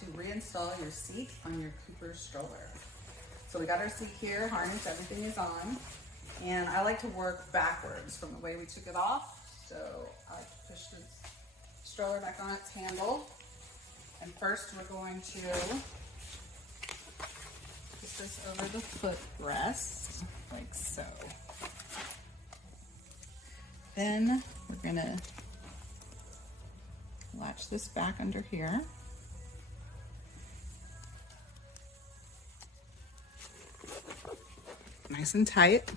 to reinstall your seat on your Kooper stroller. So we got our seat here, harness, everything is on. And I like to work backwards from the way we took it off. So I push the stroller back on its handle. And first we're going to put this over the footrest, like so. Then we're gonna latch this back under here. Nice and tight.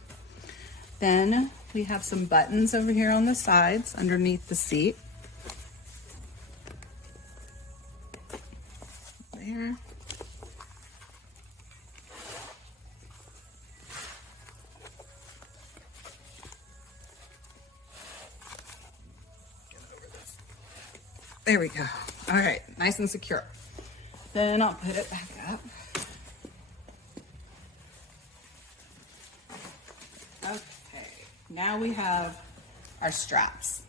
Then we have some buttons over here on the sides underneath the seat. There. There we go. All right, nice and secure. Then I'll put it back up. Okay, now we have our straps.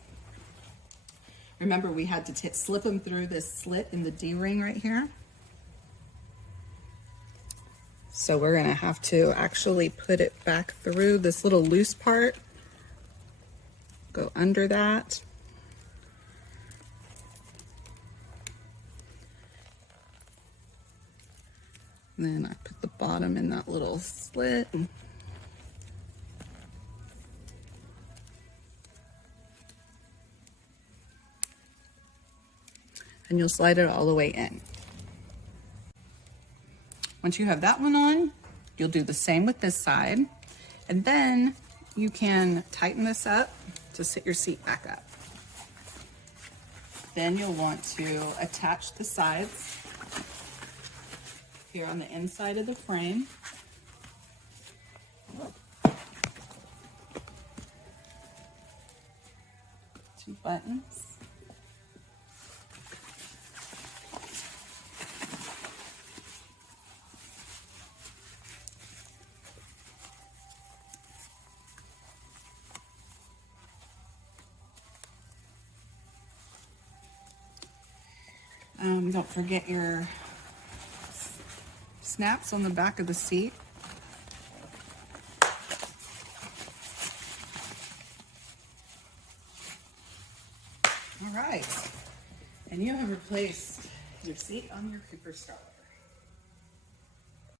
Remember, we had to slip them through this slit in the D-ring right here. So we're gonna have to actually put it back through this little loose part. Go under that. And then I put the bottom in that little slit. And you'll slide it all the way in. Once you have that one on, you'll do the same with this side. And then you can tighten this up to sit your seat back up. Then you'll want to attach the sides here on the inside of the frame. Two buttons. Don't forget your snaps on the back of the seat. All right, and you have replaced your seat on your Kooper Stroller.